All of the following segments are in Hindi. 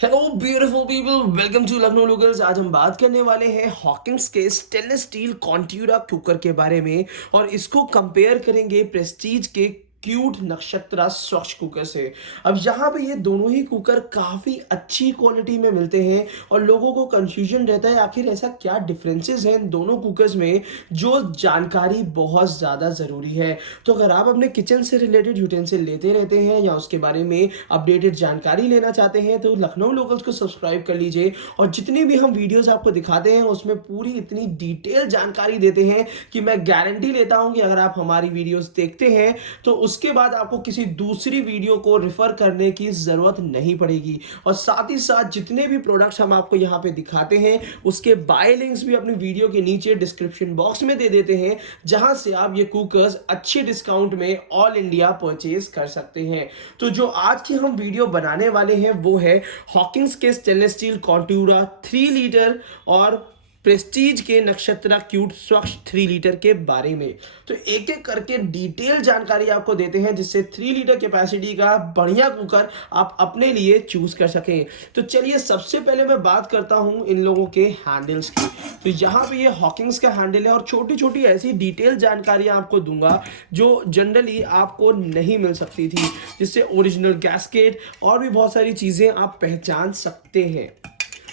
Hello beautiful people, welcome to Lucknow locals. आज हम बात करने वाले हैं हॉकिंस के स्टेनलेस स्टील कॉन्ट्यूरा कुकर के बारे में और इसको कंपेयर करेंगे प्रेस्टीज के क्यूट नक्षत्रा स्वच्छ कुकर से। अब यहाँ पे ये दोनों ही कुकर काफ़ी अच्छी क्वालिटी में मिलते हैं और लोगों को कंफ्यूजन रहता है आखिर ऐसा क्या डिफरेंसेस हैं इन दोनों कुकर्स में, जो जानकारी बहुत ज़्यादा ज़रूरी है। तो अगर आप अपने किचन से रिलेटेड यूटेंसिल लेते रहते हैं या उसके बारे में अपडेटेड जानकारी लेना चाहते हैं तो लखनऊ लोकल्स को सब्सक्राइब कर लीजिए। और जितनी भी हम वीडियोस आपको दिखाते हैं उसमें पूरी इतनी डिटेल जानकारी देते हैं कि मैं गारंटी लेता हूं कि अगर आप हमारी वीडियोस देखते हैं तो उसके बाद आपको किसी दूसरी वीडियो को रिफर करने की जरूरत नहीं पड़ेगी। और साथ ही साथ जितने भी प्रोडक्ट्स हम आपको यहाँ पे दिखाते हैं उसके बाय लिंक्स भी अपनी वीडियो के नीचे डिस्क्रिप्शन बॉक्स में दे देते हैं, जहां से आप ये कुकर्स अच्छे डिस्काउंट में ऑल इंडिया परचेज कर सकते हैं। तो जो आज की हम वीडियो बनाने वाले हैं वो है हॉकिंस के स्टेनलेस स्टील कॉन्ट्यूरा 3 लीटर और प्रेस्टीज के नक्षत्रा क्यूट स्वच्छ 3 लीटर के बारे में। तो एक एक करके डिटेल जानकारी आपको देते हैं जिससे 3 लीटर कैपेसिटी का बढ़िया कुकर आप अपने लिए चूज कर सकें। तो चलिए सबसे पहले मैं बात करता हूं इन लोगों के हैंडल्स की। तो यहाँ पे ये हॉकिंस का हैंडल है और छोटी छोटी ऐसी डिटेल जानकारियां आपको दूंगा जो जनरली आपको नहीं मिल सकती थी, जिससे ओरिजिनल गैस्केट और भी बहुत सारी चीज़ें आप पहचान सकते हैं।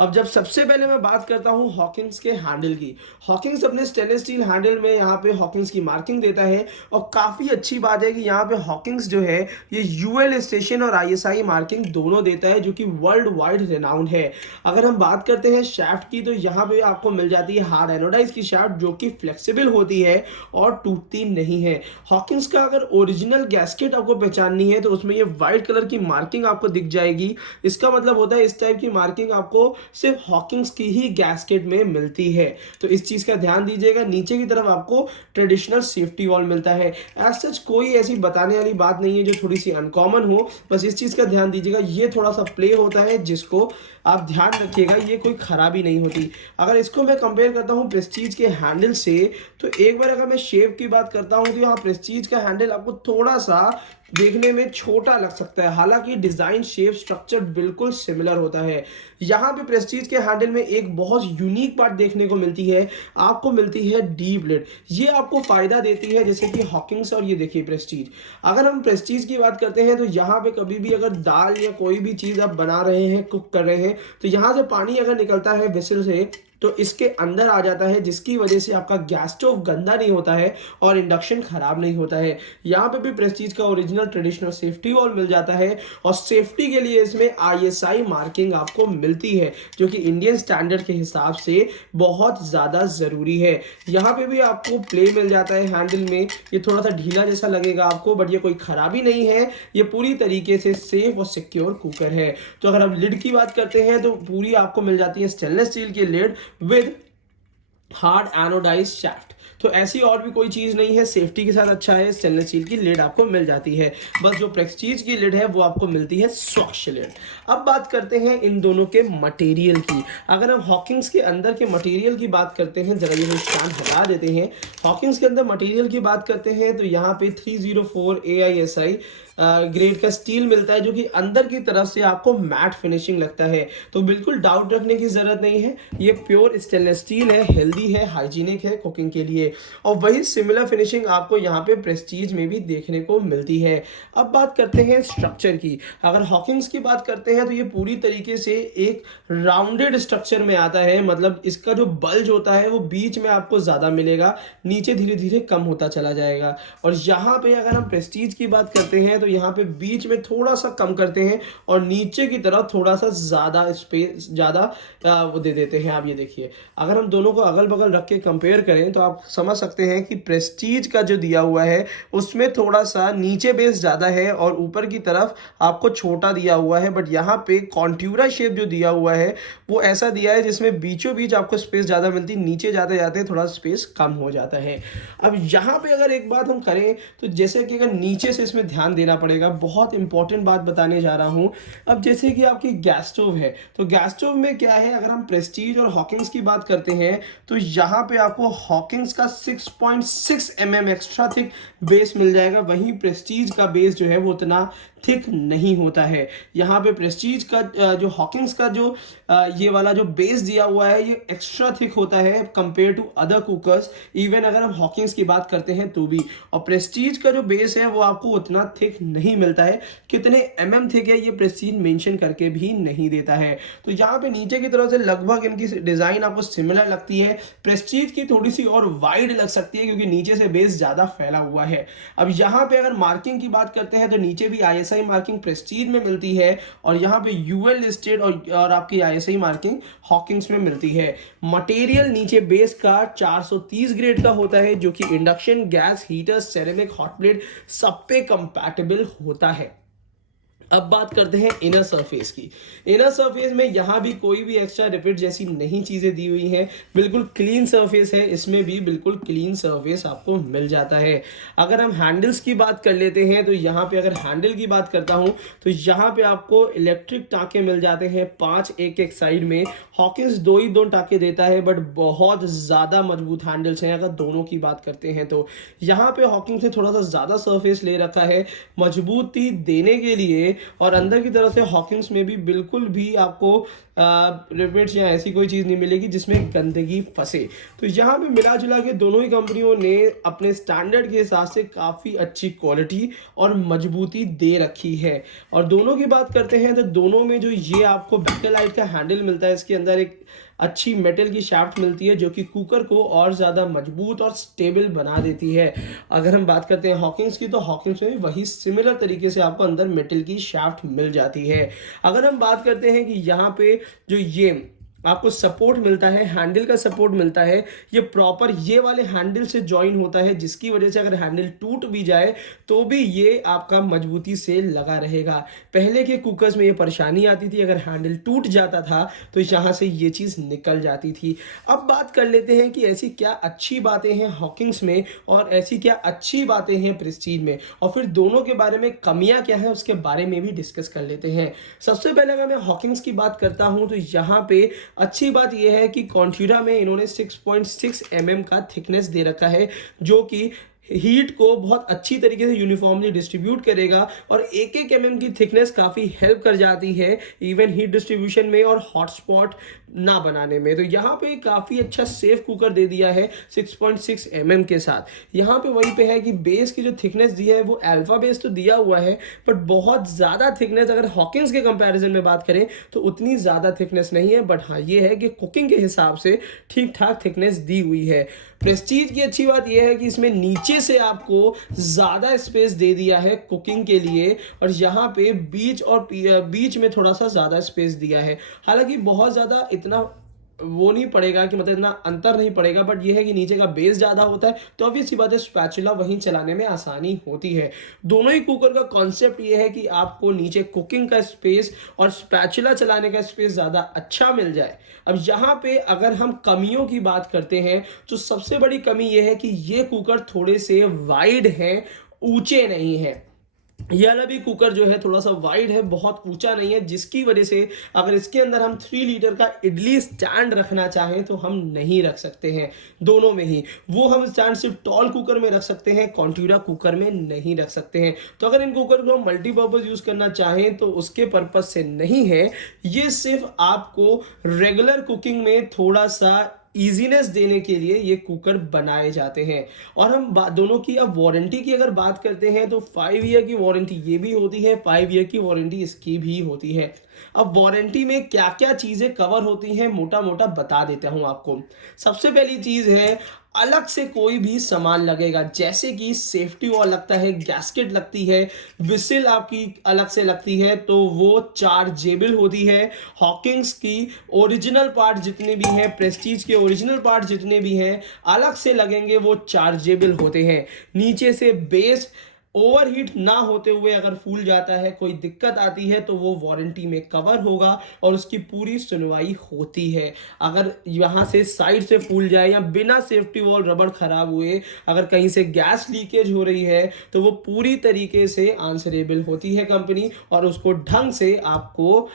अब जब सबसे पहले मैं बात करता हूं हॉकिंस के हैंडल की। हॉकिंस अपने स्टेनलेस स्टील हैंडल में यहाँ पे हॉकिंस की मार्किंग देता है और काफ़ी अच्छी बात है कि यहाँ पे हॉकिंस जो है ये यूएल स्टेशन और आईएसआई मार्किंग दोनों देता है, जो कि वर्ल्ड वाइड रिनाउंड है। अगर हम बात करते हैं शैफ्ट की तो यहाँ पे आपको मिल जाती है हार्ड एनोडाइज की शैफ्ट, जो कि फ्लेक्सिबल होती है और टूटती नहीं है। हॉकिंस का अगर ओरिजिनल गैस्केट आपको पहचाननी है तो उसमें ये व्हाइट कलर की मार्किंग आपको दिख जाएगी। इसका मतलब होता है इस टाइप की मार्किंग आपको सिर्फ हॉकिंस की ही गैस्केट में मिलती है, तो इस चीज का ध्यान दीजिएगा। नीचे की तरफ आपको ट्रेडिशनल सेफ्टी वॉल मिलता है। एज सच कोई ऐसी बताने वाली बात नहीं है जो थोड़ी सी अनकॉमन हो, बस इस चीज का ध्यान दीजिएगा। ये थोड़ा सा प्ले होता है जिसको आप ध्यान रखिएगा, ये कोई खराबी नहीं होती। अगर इसको मैं कंपेयर करता हूँ प्रेस्टीज के हैंडल से तो एक बार अगर मैं शेप की बात करता हूँ तो यहाँ प्रेस्टीज का हैंडल आपको थोड़ा सा देखने में छोटा लग सकता है, हालांकि डिजाइन शेप स्ट्रक्चर बिल्कुल सिमिलर होता है। यहाँ पे प्रेस्टीज के हैंडल में एक बहुत यूनिक बात देखने को मिलती है, आपको मिलती है डीप लिड। ये आपको फायदा देती है जैसे कि हॉकिंस और ये देखिए प्रेस्टीज। अगर हम प्रेस्टीज की बात करते हैं तो यहाँ पे कभी भी अगर दाल या कोई भी चीज़ आप बना रहे हैं, कुक कर रहे हैं, तो यहाँ से पानी अगर निकलता है विसल से तो इसके अंदर आ जाता है, जिसकी वजह से आपका गैस स्टोव गंदा नहीं होता है और इंडक्शन खराब नहीं होता है। यहाँ पे भी प्रेस्टीज का ओरिजिनल ट्रेडिशनल सेफ्टी वॉल मिल जाता है और सेफ्टी के लिए इसमें आईएसआई मार्किंग आपको मिलती है, जो कि इंडियन स्टैंडर्ड के हिसाब से बहुत ज़्यादा ज़रूरी है। यहाँ पे भी आपको प्ले मिल जाता है हैंडल में। ये थोड़ा सा ढीला जैसा लगेगा आपको, बट ये कोई खराबी नहीं है, ये पूरी तरीके से सेफ और सिक्योर कुकर है। तो अगर आप लिड की बात करते हैं तो पूरी आपको मिल जाती है स्टेनलेस स्टील की lid with hard anodize shaft. तो ऐसी और भी कोई चीज़ नहीं है, सेफ्टी के साथ अच्छा है। स्टेनलेस स्टील की लिड आपको मिल जाती है, बस जो प्रेस्टीज की लिड है वो आपको मिलती है स्वच्छ लिड। अब बात करते हैं इन दोनों के मटेरियल की। अगर हम हॉकिंस के अंदर के मटेरियल की बात करते हैं, जरा ये स्टैंड हटा देते हैं। हॉकिंस के अंदर मटेरियल की बात करते हैं तो यहाँ पे 304 AISI ग्रेड का स्टील मिलता है, जो कि अंदर की तरफ से आपको मैट फिनिशिंग लगता है। तो बिल्कुल डाउट रखने की जरूरत नहीं है, ये प्योर स्टेनलेस स्टील है, हेल्दी है, हाइजीनिक है कुकिंग के लिए। और वही सिमिलर फिनिशिंग आपको यहाँ पे प्रेस्टीज में भी देखने को मिलती है। अब बात करते हैं स्ट्रक्चर की। अगर हॉकिंस की बात करते हैं तो ये पूरी तरीके से एक राउंडेड स्ट्रक्चर में आता है, मतलब इसका जो बल्ज होता है वो बीच में आपको ज़्यादा मिलेगा, नीचे धीरे धीरे कम होता चला जाएगा। और यहाँ पे अगर हम प्रेस्टीज की बात करते हैं तो यहाँ पे बीच में थोड़ा सा कम करते हैं और नीचे की तरफ थोड़ा सा ज़्यादा स्पेस ज़्यादा वो दे देते हैं। आप ये देखिए, अगर हम दोनों को अगल बगल रख के कंपेयर करें तो आप समझ सकते हैं कि प्रेस्टीज का जो दिया हुआ है उसमें थोड़ा सा नीचे बेस ज़्यादा है और ऊपर की तरफ आपको छोटा दिया हुआ है। बट यहाँ पे कॉन्ट्यूरा शेप जो दिया हुआ है वो ऐसा दिया है जिसमें बीचों बीच आपको स्पेस ज़्यादा मिलती, नीचे जाते जाते थोड़ा स्पेस कम हो जाता है। अब यहाँ पे अगर एक बात हम करें तो जैसे कि अगर नीचे से इसमें ध्यान देना पड़ेगा, बहुत इंपॉर्टेंट बात बताने जा रहा हूँ। अब जैसे कि आपकी गैस स्टोव है तो गैस स्टोव में क्या है, अगर हम प्रेस्टीज और हॉकिंस की बात करते हैं तो यहाँ पे आपको हॉकिंस का 6.6 mm एक्स्ट्रा थिक बेस मिल जाएगा, वहीं प्रेस्टीज का बेस जो है वो उतना थिक नहीं होता है। यहाँ पे प्रेस्टीज का जो हॉकिंग्स का जो ये वाला जो बेस दिया हुआ है ये एक्स्ट्रा थिक होता है compare to other cookers, even अगर हम हॉकिंग्स की बात करते हैं तो भी। और प्रेस्टीज का जो बेस है वो आपको उतना थिक नहीं मिलता है। कितने थिक है ये प्रेस्टीज मेंशन करके भी नहीं देता है। तो यहाँ पे नीचे की तरफ से लगभग इनकी डिजाइन आपको सिमिलर लगती है। प्रेस्टीज की थोड़ी सी और वाइड लग सकती है क्योंकि नीचे से बेस ज्यादा फैला हुआ है। अब यहाँ पे अगर मार्किंग की बात करते हैं तो नीचे भी आईएसआई मार्किंग प्रेस्टीज में मिलती है और यहाँ पे यूएल लिस्टेड और आपकी आईएसआई मार्किंग हॉकिंग्स में मिलती है। मटेरियल नीचे बेस का 430 ग्रेड का होता है जो कि induction, gas, heater, ceramic, hot plate सब पे कंपैटिबल होता है। अब बात करते हैं इनर सरफेस की। इनर सरफेस में यहाँ भी कोई भी एक्स्ट्रा रिपिट जैसी नहीं चीज़ें दी हुई हैं, बिल्कुल क्लीन सरफेस है। इसमें भी बिल्कुल क्लीन सरफेस आपको मिल जाता है। अगर हम हैंडल्स की बात कर लेते हैं तो यहाँ पे अगर हैंडल की बात करता हूँ तो यहाँ पे आपको इलेक्ट्रिक टाँके मिल जाते हैं 5 एक साइड में। हॉकिंस 2 ही 2 टाँके देता है बट बहुत ज़्यादा मजबूत हैंडल्स हैं अगर दोनों की बात करते हैं तो। यहाँ पे हॉकिंग से थोड़ा सा ज़्यादा सरफेस ले रखा है मजबूती देने के लिए। और अंदर की तरफ से हॉकिंस में भी बिल्कुल भी आपको रिपिट्स या ऐसी कोई चीज़ नहीं मिलेगी जिसमें गंदगी फंसे। तो यहाँ पे मिला जुला के दोनों ही कंपनियों ने अपने स्टैंडर्ड के हिसाब से काफ़ी अच्छी क्वालिटी और मजबूती दे रखी है। और दोनों की बात करते हैं तो दोनों में जो ये आपको बैकलाइट का हैंडल मिलता है इसके अंदर एक अच्छी मेटल की शाफ्ट मिलती है जो कि कुकर को और ज़्यादा मजबूत और स्टेबल बना देती है। अगर हम बात करते हैं हॉकिंग्स की तो हॉकिंग्स में भी वही सिमिलर तरीके से आपको अंदर मेटल की शाफ्ट मिल जाती है। अगर हम बात करते हैं कि यहाँ पे जो ये आपको सपोर्ट मिलता है, हैंडल का सपोर्ट मिलता है, ये प्रॉपर ये वाले हैंडल से जॉइन होता है जिसकी वजह से अगर हैंडल टूट भी जाए तो भी ये आपका मजबूती से लगा रहेगा। पहले के कुकर्स में ये परेशानी आती थी, अगर हैंडल टूट जाता था तो यहाँ से ये चीज़ निकल जाती थी। अब बात कर लेते हैं कि ऐसी क्या अच्छी बातें हैं हॉकिंग्स में और ऐसी क्या अच्छी बातें हैं प्रेस्टीज में, और फिर दोनों के बारे में कमियां क्या है उसके बारे में भी डिस्कस कर लेते हैं। सबसे पहले अगर मैं हॉकिंग्स की बात करता हूं तो यहाँ पे अच्छी बात यह है कि कॉन्ट्यूरा में इन्होंने 6.6 mm का थिकनेस दे रखा है जो कि हीट को बहुत अच्छी तरीके से यूनिफॉर्मली डिस्ट्रीब्यूट करेगा और एक एक mm की थिकनेस काफ़ी हेल्प कर जाती है इवन हीट डिस्ट्रीब्यूशन में और हॉटस्पॉट ना बनाने में। तो यहाँ पे काफ़ी अच्छा सेफ कुकर दे दिया है 6.6 mm के साथ। यहाँ पे वहीं पे है कि बेस की जो थिकनेस दी है वो अल्फा बेस तो दिया हुआ है बट बहुत ज़्यादा थिकनेस अगर हॉकिंग्स के कंपैरिजन में बात करें तो उतनी ज़्यादा थिकनेस नहीं है। बट हाँ ये है कि कुकिंग के हिसाब से ठीक ठाक थिकनेस दी हुई है। प्रेस्टीज की अच्छी बात यह है कि इसमें नीचे से आपको ज़्यादा स्पेस दे दिया है कुकिंग के लिए और यहाँ पे बीच में थोड़ा सा ज़्यादा स्पेस दिया है। हालांकि बहुत ज़्यादा इतना वो नहीं पड़ेगा कि मतलब इतना अंतर नहीं पड़ेगा बट ये है कि नीचे का बेस ज़्यादा होता है तो ऑब्वियस सी बात है स्पैचुला वहीं चलाने में आसानी होती है। दोनों ही कुकर का कॉन्सेप्ट ये है कि आपको नीचे कुकिंग का स्पेस और स्पैचुला चलाने का स्पेस ज़्यादा अच्छा मिल जाए। अब यहाँ पे अगर हम कमियों की बात करते हैं तो सबसे बड़ी कमी ये है कि ये कुकर थोड़े से वाइड हैं, ऊंचे नहीं हैं। ये वाला भी कुकर जो है थोड़ा सा वाइड है, बहुत ऊंचा नहीं है, जिसकी वजह से अगर इसके अंदर हम 3 लीटर का इडली स्टैंड रखना चाहें तो हम नहीं रख सकते हैं। दोनों में ही वो हम स्टैंड सिर्फ टॉल कुकर में रख सकते हैं, कॉन्ट्यूरा कुकर में नहीं रख सकते हैं। तो अगर इन कुकर को हम मल्टीपर्पज यूज करना चाहें तो उसके पर्पज से नहीं है। ये सिर्फ आपको रेगुलर कुकिंग में थोड़ा सा ईजीनेस देने के लिए ये कुकर बनाए जाते हैं। और हम दोनों की अब वारंटी की अगर बात करते हैं तो 5 ईयर की वारंटी ये भी होती है, 5 ईयर की वारंटी इसकी भी होती है। अब वारंटी में क्या क्या चीज़ें कवर होती हैं मोटा मोटा बता देता हूं आपको। सबसे पहली चीज़ है अलग से कोई भी सामान लगेगा, जैसे कि सेफ्टी वॉल लगता है, गैस्केट लगती है, विसिल आपकी अलग से लगती है तो वो चार्जेबल होती है। हॉकिंग्स की ओरिजिनल पार्ट जितने भी हैं, प्रेस्टीज के ओरिजिनल पार्ट जितने भी हैं अलग से लगेंगे, वो चार्जेबल होते हैं। नीचे से बेस ओवरहीट ना होते हुए अगर फूल जाता है, कोई दिक्कत आती है तो वो वारंटी में कवर होगा और उसकी पूरी सुनवाई होती है। अगर यहाँ से साइड से फूल जाए या बिना सेफ्टी वॉल रबड़ खराब हुए अगर कहीं से गैस लीकेज हो रही है तो वो पूरी तरीके से आंसरेबल होती है कंपनी और उसको ढंग से आपको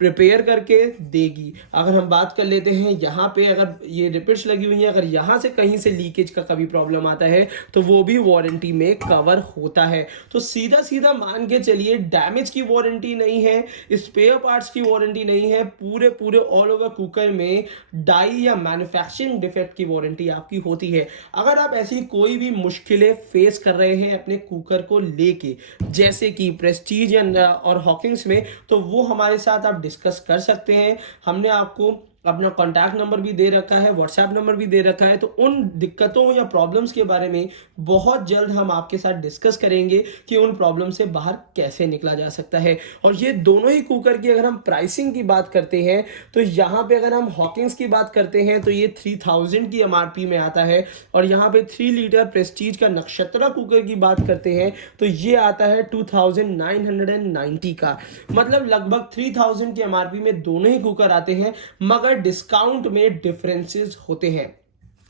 प्रिपेयर करके देगी। अगर हम बात कर लेते हैं यहाँ पे, अगर ये रिपिट्स लगी हुई हैं, अगर यहाँ से कहीं से लीकेज का कभी प्रॉब्लम आता है तो वो भी वारंटी में कवर होता है। तो सीधा सीधा मान के चलिए, डैमेज की वारंटी नहीं है, स्पेयर पार्ट्स की वारंटी नहीं है, पूरे पूरे ऑल ओवर कुकर में डाई या मैन्युफैक्चरिंग डिफेक्ट की वारंटी आपकी होती है। अगर आप ऐसी कोई भी मुश्किलें फेस कर रहे हैं अपने कुकर को लेके, जैसे कि प्रेस्टीज या और हॉकिंग्स में, तो वो हमारे साथ आप डिस्कस कर सकते हैं। हमने आपको अपना कॉन्टैक्ट नंबर भी दे रखा है, व्हाट्सएप नंबर भी दे रखा है। तो उन दिक्कतों या प्रॉब्लम्स के बारे में बहुत जल्द हम आपके साथ डिस्कस करेंगे कि उन प्रॉब्लम से बाहर कैसे निकला जा सकता है। और ये दोनों ही कुकर की अगर हम प्राइसिंग की बात करते हैं, तो यहाँ पे अगर हम हॉकिंग्स की बात करते हैं तो ये 3000 की एमआरपी में आता है। और यहाँ पे 3 लीटर प्रेस्टीज का नक्षत्रा कुकर की बात करते हैं तो ये आता है 2990 का। मतलब लगभग 3000 की एमआरपी में दोनों ही कुकर आते हैं, मगर डिस्काउंट में डिफरेंसेस होते हैं।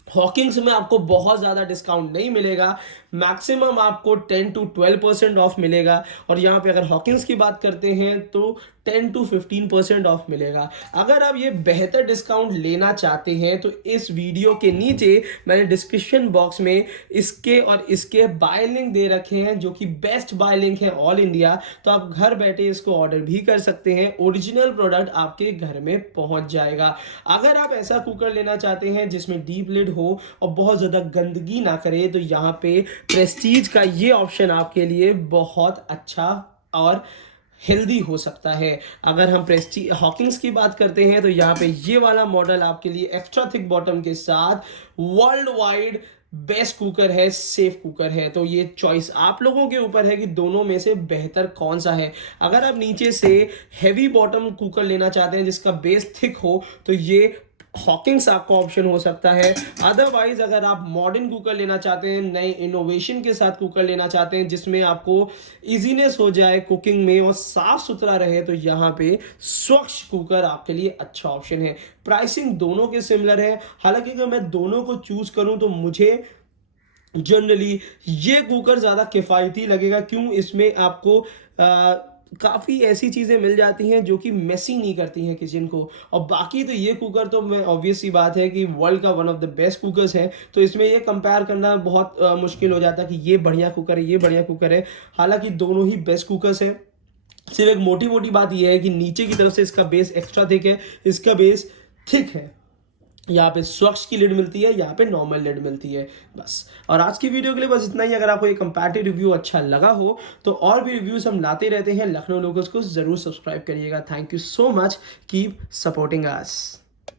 हॉकिंग्स में आपको बहुत ज़्यादा डिस्काउंट नहीं मिलेगा, मैक्सिमम आपको 10 to 12% ऑफ मिलेगा। और यहाँ पे अगर हॉकिंग्स की बात करते हैं तो 10 to 15% ऑफ मिलेगा। अगर आप ये बेहतर डिस्काउंट लेना चाहते हैं तो इस वीडियो के नीचे मैंने डिस्क्रिप्शन बॉक्स में इसके और इसके बाय लिंक दे रखे हैं, जो कि बेस्ट बाय लिंक है ऑल इंडिया। तो आप घर बैठे इसको ऑर्डर भी कर सकते हैं, ओरिजिनल प्रोडक्ट आपके घर में पहुंच जाएगा। अगर आप ऐसा कुकर लेना चाहते हैं जिसमें डीप लिड हो और बहुत ज़्यादा गंदगी ना करे, तो यहाँ पे प्रेस्टीज का ये ऑप्शन आपके लिए बहुत अच्छा और हेल्दी हो सकता है। अगर हम प्रेस्टीज हॉकिंग्स की बात करते हैं तो यहाँ पे ये वाला मॉडल आपके लिए एक्स्ट्रा थिक बॉटम के साथ वर्ल्ड वाइड बेस्ट कुकर है, सेफ कुकर है। तो ये चॉइस आप लोगों के ऊपर है कि दोनों में से बेहतर कौन सा है। अगर आप नीचे से हैवी बॉटम कुकर लेना चाहते हैं जिसका बेस थिक हो, तो ये हॉकिंग्स आपका ऑप्शन हो सकता है। अदरवाइज अगर आप मॉडर्न कुकर लेना चाहते हैं, नए इनोवेशन के साथ कुकर लेना चाहते हैं जिसमें आपको इजीनेस हो जाए कुकिंग में और साफ सुथरा रहे, तो यहाँ पे स्वच्छ कुकर आपके लिए अच्छा ऑप्शन है। प्राइसिंग दोनों के सिमिलर है। हालांकि अगर मैं दोनों को चूज करूं तो मुझे जनरली ये कुकर ज़्यादा किफ़ायती लगेगा। क्यों? इसमें आपको काफ़ी ऐसी चीज़ें मिल जाती हैं जो कि मेसी नहीं करती हैं किचन को। और बाकी तो ये कुकर तो मैं ऑब्वियस सी बात है कि वर्ल्ड का one of the best cookers है, तो इसमें ये कंपेयर करना बहुत मुश्किल हो जाता है कि ये बढ़िया कुकर है, ये बढ़िया कुकर है। हालांकि दोनों ही बेस्ट कुकर्स हैं। सिर्फ एक मोटी मोटी बात यह है कि नीचे की तरफ से इसका बेस एक्स्ट्रा थिक है, इसका बेस थिक है। यहाँ पे स्वच्छ की लिड मिलती है, यहाँ पे नॉर्मल लिड मिलती है, बस। और आज की वीडियो के लिए बस इतना ही। अगर आपको ये कंपैरेटिव रिव्यू अच्छा लगा हो तो और भी रिव्यूज हम लाते रहते हैं। लखनऊ लोकल्स को जरूर सब्सक्राइब करिएगा। Thank you so much, keep supporting us.